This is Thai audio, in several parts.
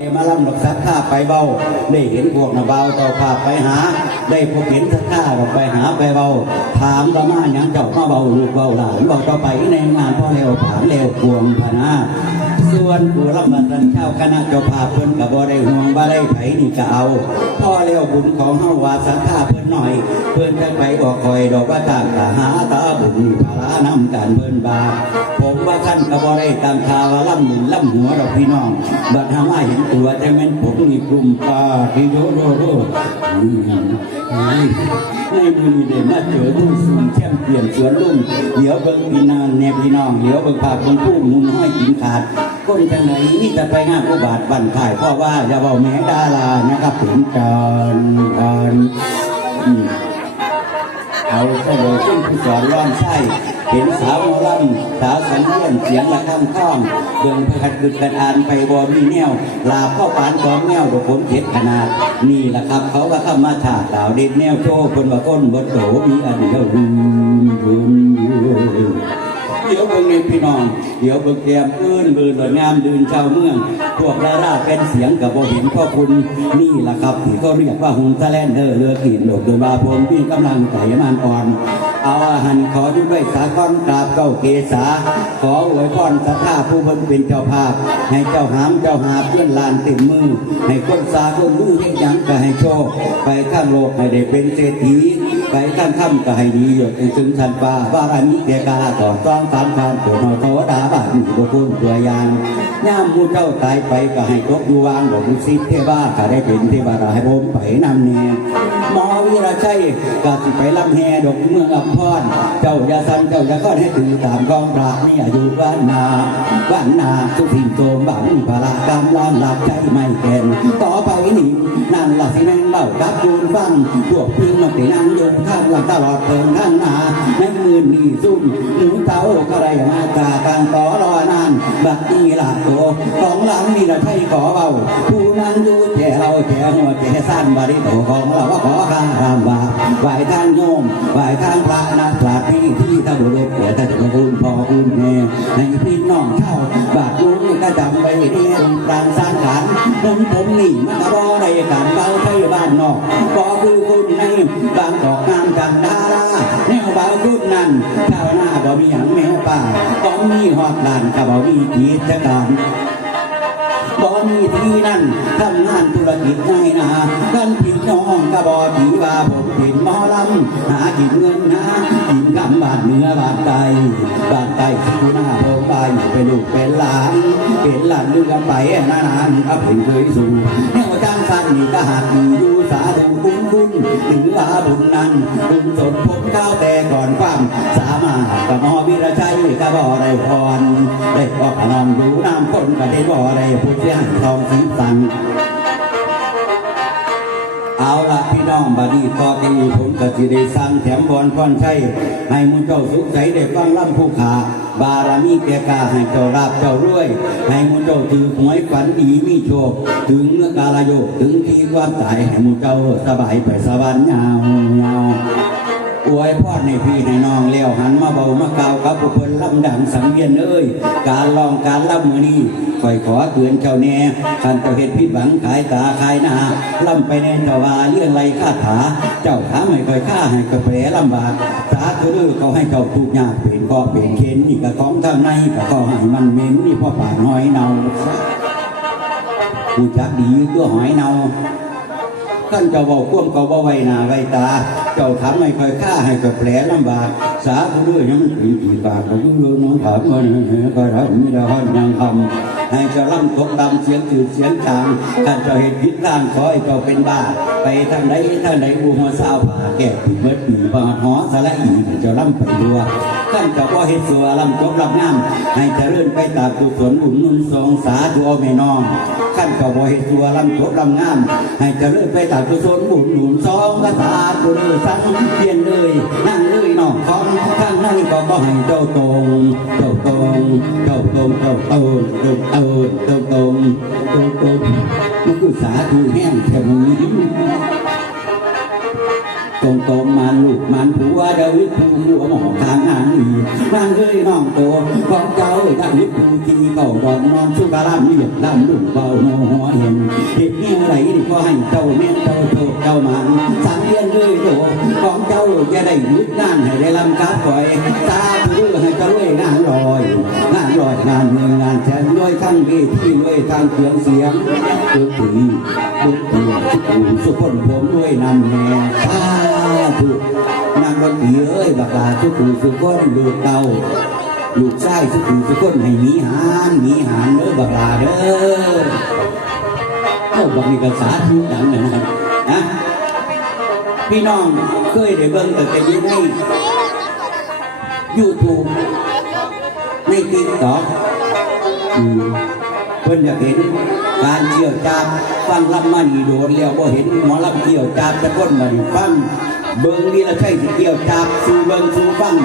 ได้มาลำดอกสักข้าไปเบา ได้เห็นพวกนาเบาต่อภาพไปหา ได้พวกเห็นสักข้าดอกไปหาไปเบา ถามละมาหยังเจ้ามาเบาลูกเบาหลานเบาต่อไปในงานพ่อเร็วถามเร็วพวงพนาส่วนผู้รับมาตันเจ้าคณะเจ้าภาพเพิ่นกับบ่ได้ห่วงบ่ได้ไผนี่ก็เอา พ่อเร็วบุญของเฮาว่าสักข้าเพิ่นหน่อย เพิ่นจะไปบอกคอยดอกว่าต่างหาตาบุญภาระนำกันเพิ่นบาผมว่าท่านก็บ่ได้ตามข่าวว่าล่ำหนึ่งล่ำหัวดอกพี่น้อง บัดหามาเห็นตัวแต่แม่นผมนี่กลุ่มปลาที่โดโดโดอืมในมือนี้ได้มาเจอผู้สูงแช่มเปลี่ยนสวนลุ่มเดี๋ยวเบิ่งพี่นางแนบพี่น้องเดี๋ยวเบิ่งภาพคนผู้มุนห้อยกินขาดคนทางไหนนี่จะไปงานผู้บาทบันถ่ายเพราะว่าอย่าเบาแม้ดารานะครับถึงการการอืม เอาเสนอขึ้นผู้สอนร้อนไส้เห็นสาวหมอลำสาวสันเลียนเสียงระฆังข้องเบิ่งพกัดดึกกันอ่านไปบอมีแนวลาเข้าปานกอมแนวดอกผมเท็ดขนาด นี่แหละครับ เขาก็เข้ามาถาดาวเด็ดแนวโชว์คนว่าก้นบนโตมีอันเดียวลืมลืม เดี๋ยวเบิ่งในพี่น้อง เดี๋ยวเบิ่งเตรียมอื่นเบิ่งดอยงามดืนชาวเมือง พวกดาราเป็นเสียงกับบ่เห็นพ่อคุณนี่แหละครับที่เขาเรียกว่าหุงตะแลนเดอร์เรือกีนดอกโดยบาผมมีกำลังใจมันอ่อน เอาอาหารขออยู่ด้วยสากรกราบเก้าเกษาขออวยพรสัทธาผู้เพิ่นเป็นเจ้าภาพ ให้เจ้าหามเจ้าหาเพื่อนลานต็มมือ ให้คนสาคนมือเฮ็ดหยังก็ให้โชคไปข้างโลกให้ได้เป็นเศรษฐี ไปข้านถ้ำก็ให้ดีอยู่ถึงทันป้าว่าอันนี้เดียกาต่อต้องตามการตัวโทดาบานบุคุณตัวยาน ย่ามูเจ้าตายไปก็ให้ตกอยู่วางดอกมุสิเทวาก็ได้เป็นเทวดาให้ผมไปนำเนี่ยหมอวิราชัยก็สิไปลำแห่ดอกเมืองอัมพรเจ้าอย่าสันเจ้าอย่าก็ให้ถือตามกองปราบนี่อายุบ้านนาบ้านนาสุขินโตมบังพลากามร้อนหลับใจไม่แก่นต่อไปนี่นั่นละสิแม่งเล่ากับคูณฟังพวกพึ่งมันไปนั่งยงข้างหลังตลอดเพิงข้างหน้าแม่งมือนี่ซุ่มหนูเต้าก็ได้มาจากางตอน บักนี่ละโตของหลังมีละไทยขอเบาผู้นั้นดูแก่เราแก่หัวแก่สั้นบริโภคของเราว่าขอข้ารามบาไหวทางโยมไหวทางพระนักปราชญ์ที่ที่ทบุรุษเกิดแต่ตระกูลพ่อคุณแม่ให้พี่น้องเช่าบาทลุงนี่ก็จำไว้ดีกลางสร้างขานผมผมนี่มันก็บ่ได้การเบาไทยบ้านนอกก็คือคุณในบางกอกงามกัน มีหยังแม่ป่าก็มีหอดลานก็บ่มีกิจการบ่มีที่นั่นทำงานธุรกิจง่ายนะกันพี่น้องก็บ่ถือว่าผมเป็นหมอลำหากินเงินนะกินกำบาดเหนือบาดใดบาดใดที่หน้าผมไปเป็นลูกเป็นหลานเป็นหลานเรือไปนานๆก็เพิ่งเคยสู่แนวจ้างสั้นนี่ก็หากอยู่สา ญถือว่าบุญนั้นบุญสดผมก้าวแต่ก่อนความสามารถกับมอวิรชัยก็บ่ได้พรได้ก็ขนองดูน้ำคนก็ได้บ่ได้พูดเสียงทองสีสันเอาละพี่น้องบัดนี้ต่อที่ผมก็สิได้สร้างแถมบอลพรชัยให้มุนเจ้าสุขใจได้ฟังล่ำผู้ขา บารมีแก่กาให้เจ้าราบเจ้ารวย ให้มุนเจ้าถือหวยฝันดีมีโชค ถึงเมื่อกาลโยกถึงที่ความตายให้มุนเจ้าสบายไปสวรรค์ยาวยาว อวยพรในพี่ในน้องเลี้ยวหันมาเบามาเก่าวกับผู้เพิ่นลำดังสังเวียนเอ้ยการลองการล่ำมือนี้คอยขอเตือนเจ้าแน่ขันเจ้าเห็ดพิษหวังขายตาขายหน้าล่ำไปในเจ้าว่าเรื่องไรคาถา เจ้าถามให้คอยฆ่าให้กระแผลลำบากสาธุเด้อเขาให้เจ้าทุกยากเป็นก็เป็นเข็นนี่ก็ของทางในก็ขอให้มันเหม็นนี่พ่อป่าน้อยเนาผู้จักดีตัวหอยเนา ท่านเจ้าบอกควมเขาบ่ไว้หน้าไว้ตา เจ้าทำให้คอยฆ่าให้กับแผลลำบาก สาธุด้วยยังถึงจีบากของเรื่องน้องถามมาเนี่ยก็ทำไม่ได้ยังทำให้เจ้าล่ำตกดำเสียงจืดเสียงจางท่านเจ้าเห็นพิษร่างขอให้เจ้าเป็นบ้า ไปทางใดทางใดบูหัวสาวผ่าแก่ปีเบิดปีบาหอสละอีให้เจ้าล่ำไปดัวท่านเจ้าพ่อเห็ดสัวล่ำจบล่ำงามให้เจริญไปตามกุศลบุญนุนทรงสาธุเอาแม่น้องานก็บ่เฮ็ดตัวลำจบลำงาม ให้เจริญไปตาดกุศลบุญหนุนสองกษาตุเลยสังเพียนเลยนั่งเลยนองของข้างนั่งก็บ่ให้เจ้าตรงเจ้าตรงเจ้าตรงเจ้าตรงเจ้าตรงเจ้าตรงเจ้าตรงมันคือสาธุแห้งแค่นี้ ตรงตรงมันลูกมันผัวเดวิดผู้หัวหมองทางอันนี้นางเอ้ยน้องโตของเจ้าดาวิดผู้กีเก่ากอนนอนสุกาลามเหยียบลำลูกเบาหนอเห็นเด็กเนี่ยไรนี่ก็ให้เจ้าเมียเจ้าโตเจ้ามันสามเดือนเลยโตของเจ้าจะได้ยึดนั่นให้ได้ลำกาปล่อยตาผู้ให้เจ้าเอ้ยงานลอยงานลอยงานเมืองงานแทนด้วยทั้งดีทีด้วยทั้งเสียงเสียงตุ้นตรีดนตรีสุพนผมด้วยนำแม่า ธุนางวันเอ้ยบักลาทุกคนทุกคนลูกเต่าลูกชายทุกคนทุกคนให้มีหานมีหานเด้อบักลาเด้อเข้าบักมีภาษาทุกดังเลยนะนะพี่น้องเคยได้เบิ่งแต่เป็นยังไงยูทูบในติ๊กต็อกเพิ่นอยากเห็นการเกี่ยวจับฟังลำมันโดนแล้วว่าเห็นหมอลำเกี่ยวจับตะก้นมาดิฟัง เบิ้งนี่ราใช้สิเกี่ยวจับสู่เบิ้งสู่ฟัง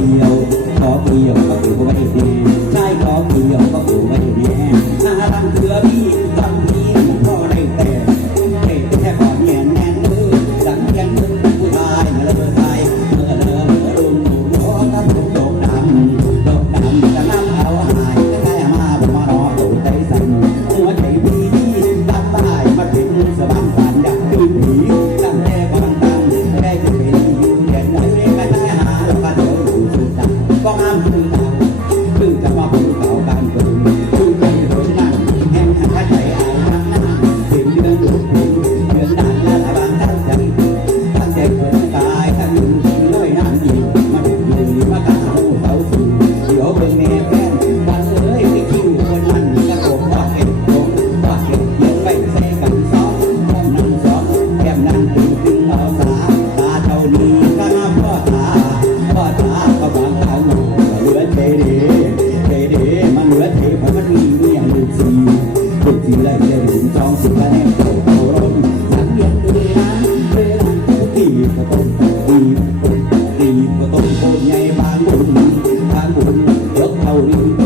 nhiều có nhiều how we